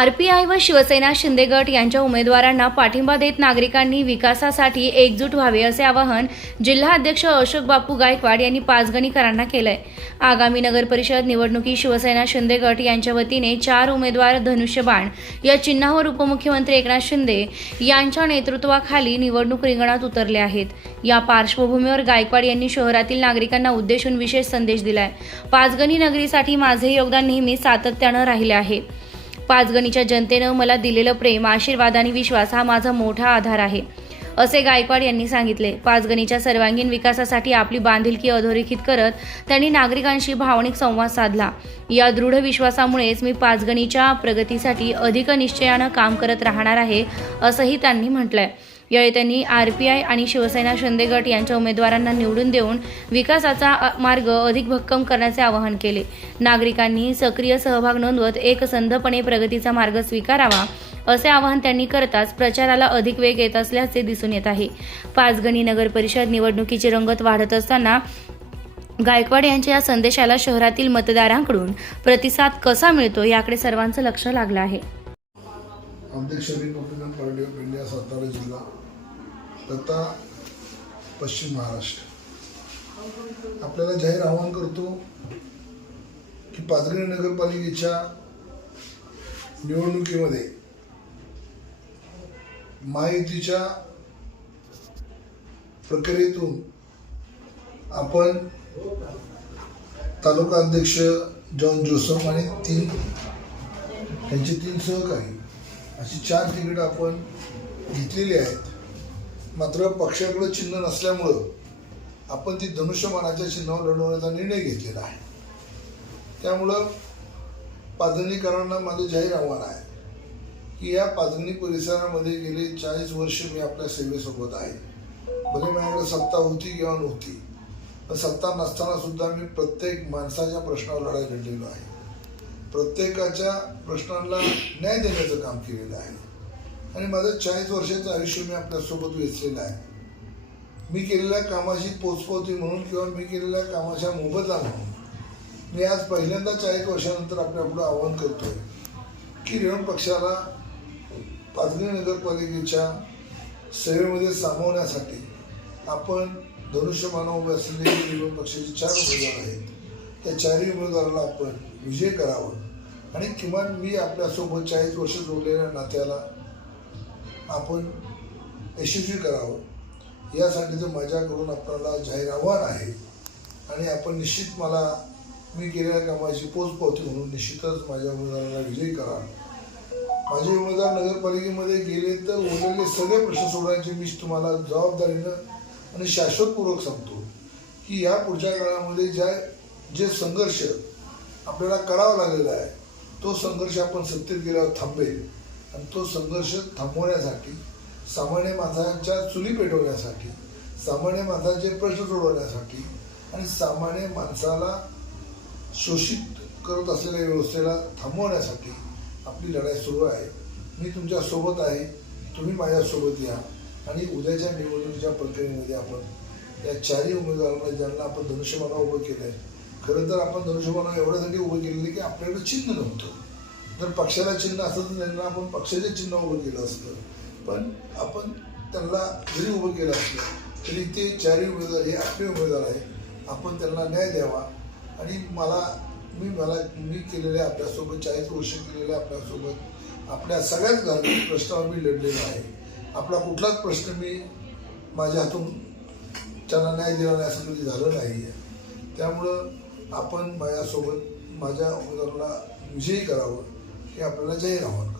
RPI व शिवसेना शिंदे गट यांच्या उमेदवारांना पाठिंबा देत नागरिकांनी विकासासाठी एकजूट व्हावे असे आवाहन जिल्हा अध्यक्ष अशोक बापू गायकवाड यांनी पाचगणीकरांना केलंय. आगामी नगर परिषद निवडणुकीत शिवसेना शिंदे गट यांच्या वतीने चार उमेदवार धनुष्यबाण या चिन्हावर उपमुख्यमंत्री एकनाथ शिंदे यांच्या नेतृत्वाखाली निवडणूक रिंगणात उतरले आहेत. या पार्श्वभूमीवर गायकवाड यांनी शहरातील नागरिकांना उद्देशून विशेष संदेश दिलाय. पाचगणी नगरीसाठी माझे योगदान नेहमी सातत्यानं राहिले आहे. पाचगणीच्या जनतेनं मला दिलेलं प्रेम आशीर्वाद आणि विश्वास हा माझा मोठा आधार आहे. असे गायकवाड यांनी सांगितले. पाचगणीच्या सर्वांगीण विकासासाठी आपली बांधिलकी अधोरेखित करत त्यांनी नागरिकांशी भावनिक संवाद साधला. या दृढ विश्वासामुळेच मी पाचगणीच्या प्रगतीसाठी अधिक निश्चयानं काम करत राहणार आहे असंही त्यांनी म्हटलंय. यावेळी त्यांनी आय आणि शिवसेना शिंदे गट यांच्या उमेदवारांना निवडून देऊन विकासाचा मार्ग अधिक भक्कम करण्याचे आवाहन केले. नागरिकांनी सक्रिय सहभाग नोंदवत एकसंधपणे प्रगतीचा मार्ग स्वीकारावा असे आवाहन त्यांनी करताच प्रचाराला अधिक वेग येत असल्याचे दिसून येत आहे. पाचगणी नगर परिषद निवडणुकीची रंगत वाढत असताना गायकवाड यांच्या या संदेशाला शहरातील मतदारांकडून प्रतिसाद कसा मिळतो याकडे सर्वांचं लक्ष लागलं आहे. अध्यक्ष Republican Party of India Satara जिल्हा तथा पश्चिम महाराष्ट्र. आपल्याला जाहीर आवाहन करतो की पाचगणी नगरपालिकेच्या निवडणुकीमध्ये महायुतीच्या प्रक्रियेतून आपण तालुका अध्यक्ष जॉन जोसफ आणि तीन त्यांचे तीन सहकारी अशी चार तिकीटं आपण घेतलेली आहेत. मात्र पक्षाकडं चिन्ह नसल्यामुळं आपण ती धनुष्यमानाच्या चिन्हावर लढवण्याचा निर्णय घेतलेला आहे. त्यामुळं पाचगणीकरांना माझं जाहीर आव्हान आहे की या पाचगणी परिसरामध्ये गेले चाळीस वर्ष मी आपल्या सेवेसोबत आहे. भले माझ्याकडे सत्ता होती किंवा नव्हती पण सत्ता नसताना सुद्धा मी प्रत्येक माणसाच्या प्रश्नावर लढाई लढलेलो आहे. प्रत्येकाच्या प्रश्नांना न्याय देण्याचं काम केलेलं आहे. आणि माझं चाळीस वर्षाचं आयुष्य मी आपल्यासोबत वेचलेलं आहे. मी केलेल्या कामाची पोचपावती म्हणून किंवा मी केलेल्या कामाच्या मोबदला म्हणून मी आज पहिल्यांदा चाळीस वर्षानंतर आपल्या पुढे आवाहन करतोय की रेवण पक्षाला पाचगणी नगरपालिकेच्या सेवेमध्ये सामावण्यासाठी आपण धनुष्यमाना उभे असलेले रेवण पक्षाचे चार उमेदवार आहेत. त्या चारही उमेदवाराला आपण विजय करावं. आणि किमान मी आपल्यासोबत चाळीस वर्ष जोडलेल्या नात्याला आपण यशस्वी करावं. यासाठीचं माझ्याकडून आपल्याला जाहीर आव्हान आहे. आणि आपण निश्चित मला मी केलेल्या कामाची पोचपावती म्हणून निश्चितच माझ्या उमेदवाराला विजयी करा माझे उमेदवार नगरपालिकेमध्ये गेले तर उरलेले सगळे प्रश्न सोडवण्याची मी तुम्हाला जबाबदारीनं आणि शाश्वतपूर्वक सांगतो की या पुढच्या काळामध्ये ज्या जे संघर्ष आपल्याला करावा लागलेला आहे. तो संघर्ष आपण सत्तेत गेल्यावर थांबेल. आणि तो संघर्ष थांबवण्यासाठी सामान्य माणसांच्या चुली पेटवण्यासाठी सामान्य माणसांचे प्रश्न सोडवण्यासाठी आणि सामान्य माणसाला शोषित करत असलेल्या व्यवस्थेला थांबवण्यासाठी आपली लढाई सुरू आहे. मी तुमच्यासोबत आहे. तुम्ही माझ्यासोबत या. आणि उद्याच्या निवडणुकीच्या प्रक्रियेमध्ये आपण या चारही उमेदवारांना ज्यांना आपण धनुष्यमाना उभं केलं आहे खरं तर आपण धनुष्यबाणा एवढ्यासाठी उभं केलेलं की आपल्याकडे चिन्ह नव्हतं. जर पक्षाला चिन्ह असतं तर त्यांना आपण पक्षाचे चिन्ह उभं केलं असतं. पण आपण त्यांना जरी उभं केलं असलं तरी ते चारही उमेदवार हे आपले उमेदवार आहे आपण त्यांना न्याय द्यावा. आणि मला मी मला मी केलेल्या आपल्यासोबत चाळीस वर्ष केलेल्या आपल्यासोबत आपल्या सगळ्याच धार्मिक प्रश्नावर मी लढलेला आहे. आपला कुठलाच प्रश्न मी माझ्या हातून त्यांना न्याय दिला नाही असं कधी झालं नाही आहे त्यामुळं आपण माझ्यासोबत माझ्या उमेदवाराला विजयी करावं हे आपल्याला जाहीर आव्हान करतो